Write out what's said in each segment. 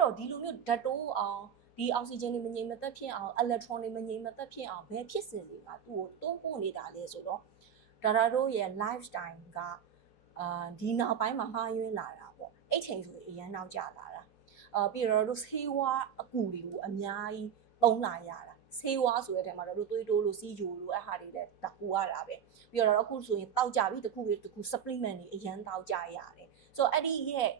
တော့ဒီလိုမျိုးဓာတ်တိုးအောင်ဒီအောက်ဆီဂျင်တွေမငြိမ်မသက်ဖြစ်အောင်အီလက်ထရွန်တွေမငြိမ်မသက်ဖြစ်အောင်ဘယ်ဖြစ်စဉ်တွေကသူ့ကိုတွန်းပို့နေတာလဲဆိုတော့ဒါဒါတို့ရဲ့ lifestyle ကအာဒီနောက်ပိုင်းမှာမှားယွင်းလာတာပေါ့အဲ့ချိန်ဆိုရင်အရန်နောက်ကျလာတာအာပြီးတော့တို့ဆေးဝါးအကူတွေကိုအများကြီးသုံးလာရတာဆေးဝါးဆိုတဲ့ထဲမှာတော့တို့သွေးတိုးလို့စီးဂျိုလို့အဲ့ဟာတွေလည်းတကူရတာပဲပြီးတော့အခုဆိုရင်တောက်ကြပြီတခုပြီးတခု supplement တွေအရန်တောက်ကြရတယ်ဆိုတော့အဲ့ဒီရဲ့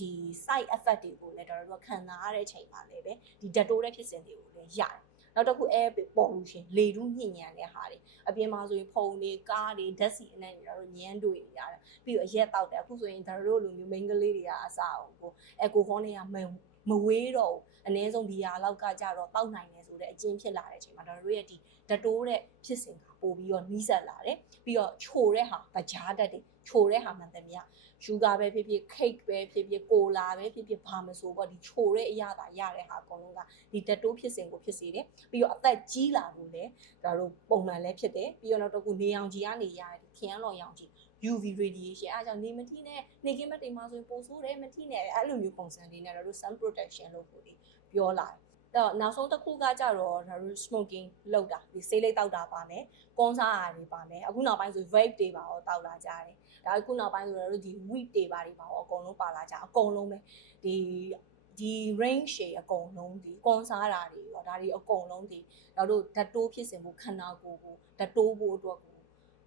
ဒီ side effect တွေကိုလည်းတော်တော်ခံစားရတဲ့အချိန်မှာလည်းပဲဒီ dettol တဲ့ဖြစ်စဉ်တွေကိုလည်းရတယ်နောက်တစ်ခု air pollution လေတူးညစ်ညမ်းတဲ့ဟာတွေအပြင်မှာဆိုရင်ဖုန်တွေကားတွေဓာတ်ဆီအနက်တွေတော့ညမ်းတွေ့နေရတယ်ပြီးတော့အရက်တောက်တယ်အခုဆိုရင်ဒါတို့လိုမျိုး main ကလေးတွေကအစားအောင်ကို alcohol တွေက မမဝေးတော့ဘူးအနည်းဆုံးဘီယာလောက်ကကြတော့တောက်နိုင်တယ်ဆိုတဲ့အကျဉ်းဖြစ်လာတဲ့အချိန်မှာဒါတို့ရဲ့ဒီဓာတ်တိုးတဲ့ဖြစ်စဉ်ကပို့ပြီးတော့နီးစပ်လာတယ်ပြီးတော့ချိုတဲ့ဟာဗကြားတက်တွေချိုတဲ့ဟာမှန်တယ်မြရှူဂါပဲဖြစ်ဖြစ် cake ပဲဖြစ်ဖြစ်ကိုလာပဲဖြစ်ဖြစ်ဘာမဆိုပေါ့ဒီချိုတဲ့အရာသာရတဲ့ဟာအကုန်လုံးကဒီဓာတ်တိုးဖြစ်စဉ်ကိုဖြစ်စေတယ်ပြီးတော့အသက်ကြီးလာလို့လည်းဒါတို့ပုံမှန်လည်းဖြစ်တယ်ပြီးတော့နောက်တစ်ခုနေအောင်ကြီးကနေရတဲ့ခရမ်းလော်ရောင်ကြီး UV radiation အဲအကြောင့်နေမတိနဲ့နေကင်းမတိမ်မှာဆိုရင်ပိုဆိုးတယ်မတိနဲ့အဲ့လိုမျိုးပုံစံလေးနဲ့တို့ sun protection လုပ်ဖို့ဒီပြောလာတယ်။တော့နောက်ဆုံးတစ်ခုကကြတော့ဒါတို့ smoking လုပ်တာဒီဆေးလိပ်တောက်တာပါမယ်။ကွန်ဆာအားတွေပါမယ်။အခုနောက်ပိုင်းဆို vape တွေပါတော့တောက်လာကြတယ်။ဒါအခုနောက်ပိုင်းဆိုတော့ဒီ weed တွေပါတွေပါတော့အကုန်လုံးပါလာကြအကုန်လုံးပဲဒီဒီ range ရှည်အကုန်လုံးဒီကွန်ဆာတာတွေရောဒါတွေအကုန်လုံးဒီတော့တို့ဓာတ်တိုးဖြစ်စဉ်ဖို့ခန္ဓာကိုယ်ကိုဓာတ်တိုးဖို့အတွက်ကို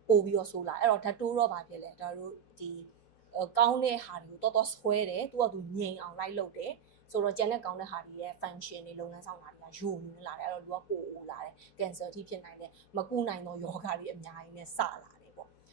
ပို့ပြီးတော့ဆိုးလာအဲ့တော့ဓာတ်တိုးတော့ဗာဖြစ်လဲဒါတို့ဒီကောင်းတဲ့ဟာတွေကိုတော်တော်ဆွဲတယ်သူကသူငြိမ်အောင်လိုက်လုပ်တယ်ဆိုတော့ကျန်တဲ့ကောင်းတဲ့ဟာတွေရဲ့ function တွေလုပ်ငန်းဆောင်တာတွေကယိုမြင်လာတယ်အဲ့တော့လူကပိုအိုလာတယ် cancer ထိဖြစ်နိုင်တယ်မကူနိုင်သောယောဂတွေအများကြီးနဲ့စလာ